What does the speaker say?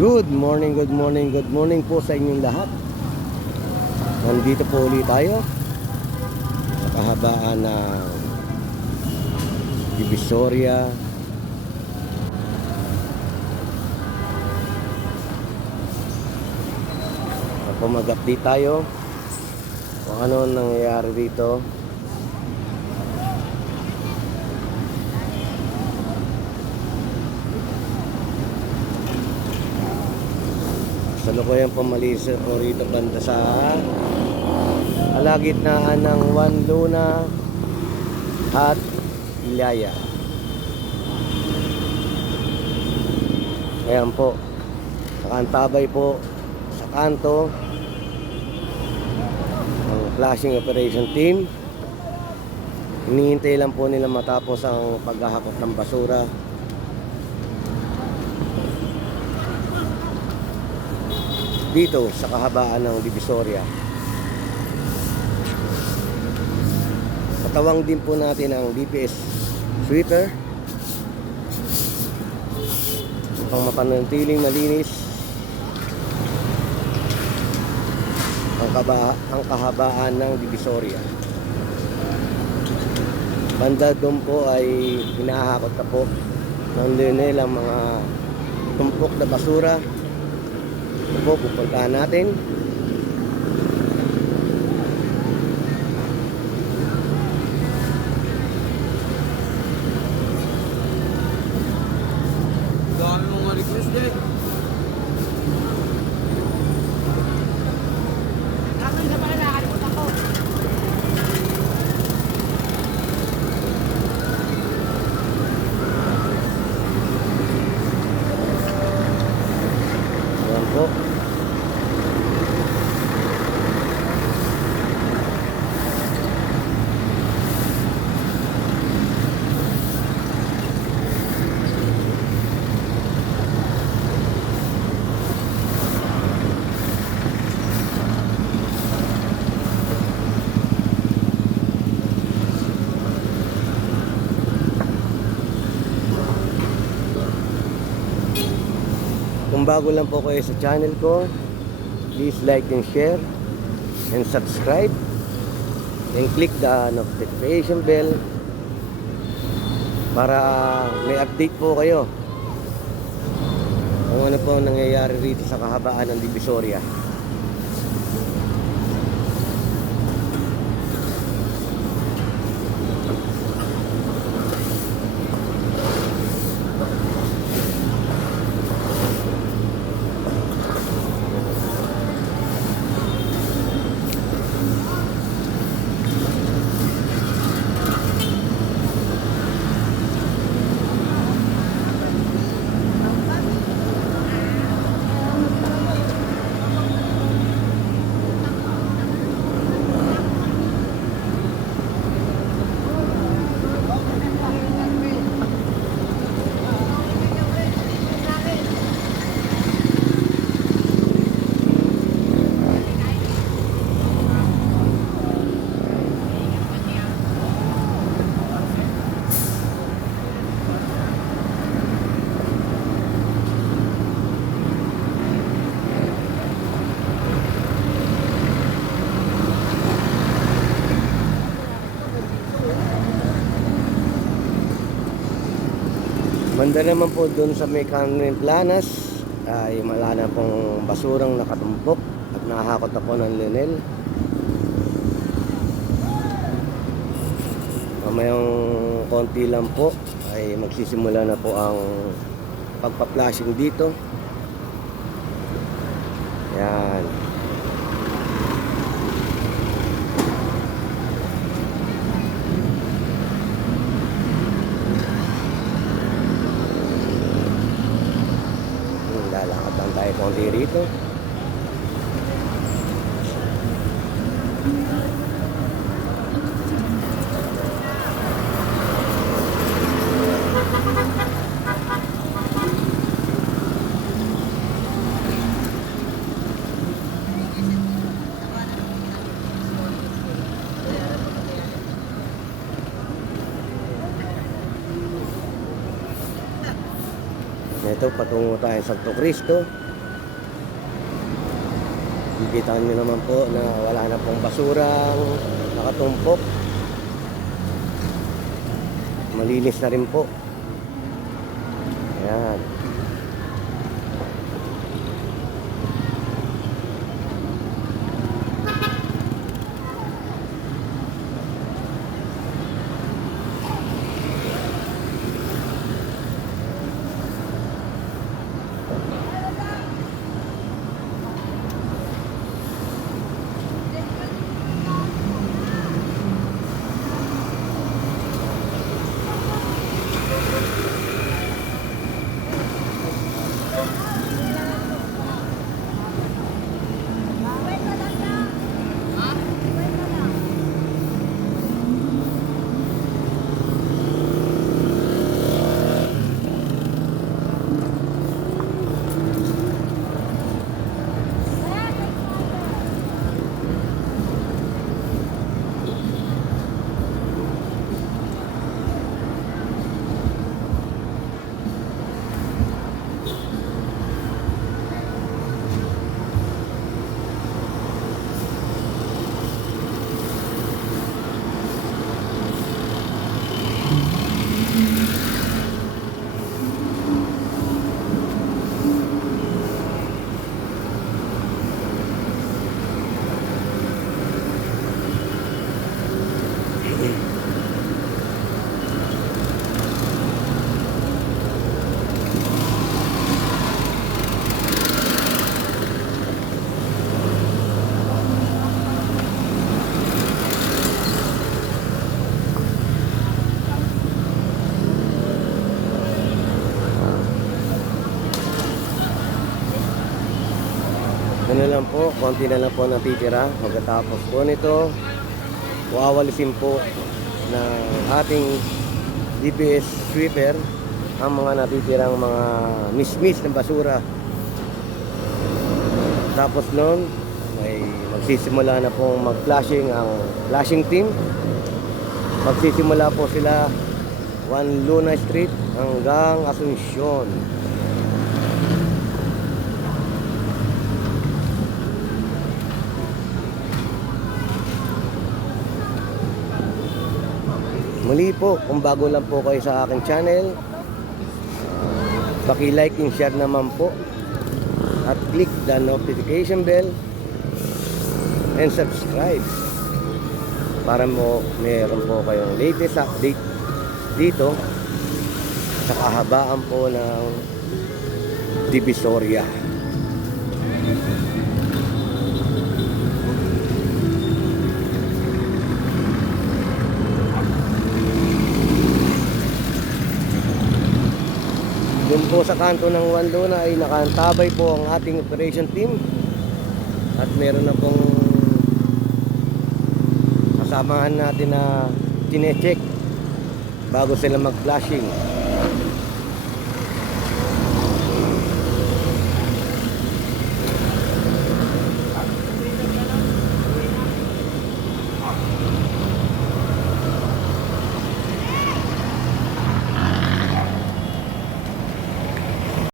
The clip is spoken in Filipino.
Good morning, good morning, good morning po sa inyong lahat. Nandito po ulit tayo sa kahabaan ng Divisoria. Ako mag-update tayo kung ano nangyayari dito. Salukuyan pamalis o rito banda sa kalagitnaan ng Juan Luna at Ilaya. Ayan po, nakaantabay po sa kanto ang flashing operation team. Hinihintay lang po nila matapos ang paghahakot ng basura dito sa kahabaan ng Divisoria. Patawang din po natin ang DPS sweeper upang mapanatiling malinis ang kahabaan ng Divisoria. Banda doon po ay hinahakot na po ng Lionel ang mga tumpok na basura. Ito po, pupuntahan natin. Dami mga request din. Kapag na pala nakalimutan ko. Ayan po. Kung bago lang po kayo sa channel ko, please like and share and subscribe and click the notification bell para may update po kayo kung ano po nangyayari rito sa kahabaan ng Divisoria. Banda naman po doon sa may Carmen Planas ay wala na pong basurang nakatumpok at nakahakot na po ng Lionel. Mamayang konti lang po ay magsisimula na po ang pagpa-flashing dito. Yan. Lalakad lang tayo konti rito. Ito, patungo tayo sa Santo Cristo. Kikita nyo naman po na wala na pong basurang nakatumpok. Malinis na rin po. Ayan. Ano lang po, konti na lang po natitira. Pagkatapos po nito, wawalisin po ng ating DPS sweeper ang mga natitirang mga mismis ng basura. Tapos nun, may magsisimula na pong mag-flashing ang flashing team. Magsisimula po sila 1 Luna Street hanggang Asuncion. Muli po, kung bago lang po kayo sa aking channel, paki-like and share naman po at click the notification bell and subscribe para mo meron po kayong latest update dito sa kahabaan po ng Divisoria. Doon po sa kanto ng 1 Luna ay nakaantabay po ang ating operation team at meron na pong kasamahan natin na tine-check bago sila mag-flashing.